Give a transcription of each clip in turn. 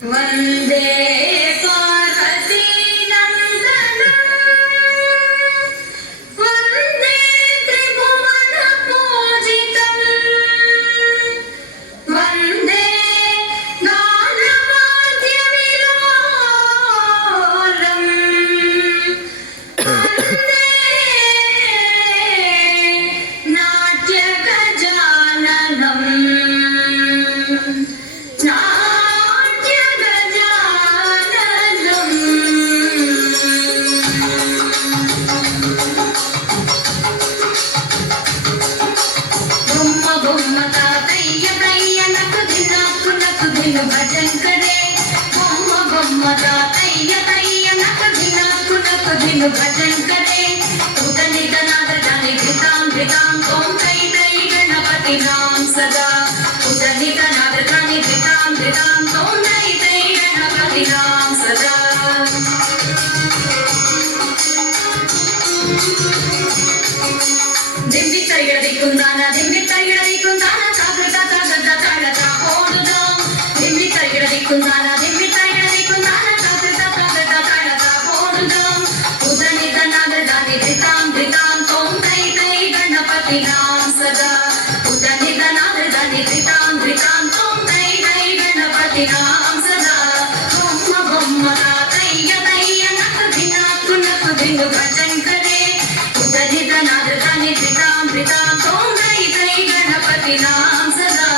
वन्दे पार्वती नन्दनं वन्दे त्रिभुवन पूजितं वन्दे गानवाद्यविलोलं वन्दे नाट्यगजाननं भजन करे बम्मा बम्मा तैय तैय नक दिन भजन करे उदनि दनाद जाने धितां तोम तै गणपति नाम सदा उदनि दनाद जाने धितां तोम तै गणपति नाम सदा दिव्य तैयड़ी कुंदाना जागृता गद्दा ताड़ता ओडुदां कुंदाना जागृता ताड़ता ओडुदां उदनि दनाद जाने धितां तोम तै गणपति नाम सदा उदनि दनाद जाने धितां तोम तै गणपति नाम सदा बम्मा बम्मा तैय नक दिन भजन करे उदनि दनाद जाने धितां तोम तै गणपति नाम सदा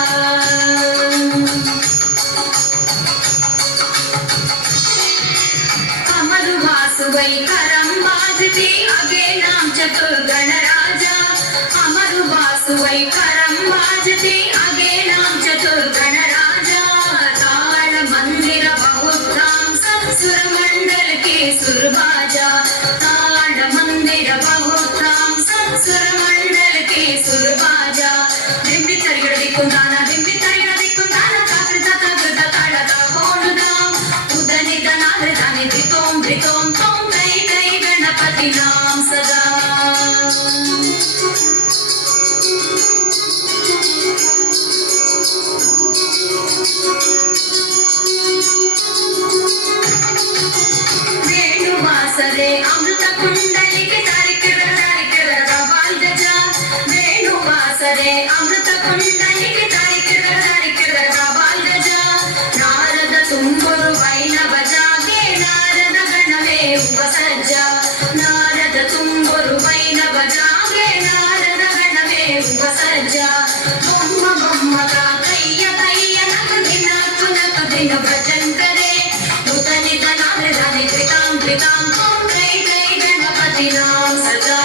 करम बाजते आगे नाम चतुर्गण राजा अमर वासुवै करम बाजते आगे नाम चतुर्गण राजा ताल मंदिर बहुधाम सब सुर मंडल के सुरबाजा ताल मंदिर बहुधाम सब सुर मंडल के सुरबाजा दिव्य तरिगड़ी कुंदाना जागृता ताड़ता ओडुदां उदनि दनाद जाने धितों तोम तै गणपति नाम सदा वेणुवासरे अमृत कुंडलिके तारिकर बाल गजा वेणुवासरे अमृत कुंडलिके तारिकर बाल गजा नारद तुम्बुरु वैनव जागे नारद गणवे उपसज्ज नारद तुम्बुरु वैनव जागे नारद गणवे उपसज्ज बम्मा बम्मा तैय नक दिन भजन करे उदनि दनाद जाने धितां तोम तै गणपति नाम सदा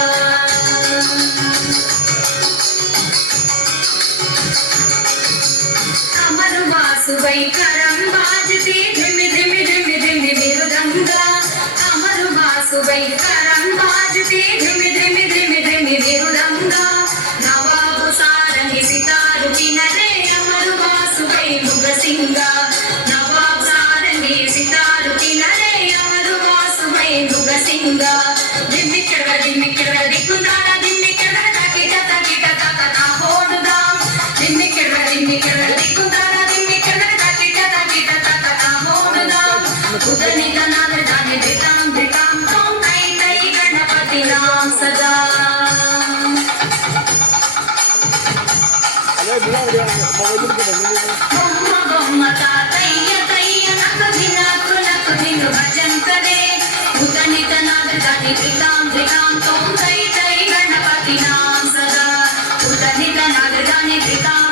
अमर वासुवै करम बाजते धिमि मृदंगा अमर वासुवै करम बाजते धिमि मृदंगा नवाबु सारंगी सितारु किनरे अमर वासुवै मुगसिंगा नवाब सारंगी सितारु किनरे अमर वासुवै मुगसिंगा दिम्मि किरवdi कुंदाना ताकिटा ताता ओडुदां दिम्मि किरवdi कुंदाना ताकिटा ताता ओडुदां उदनि दनाद जाने धितां तोम तै गणपति नाम सदा बम्मा बम्मा तैय नक दिन भजन करे उदनि दनाद जाने धितां तोम तै गणपति नाम सदा उदनि दनाद जाने धितां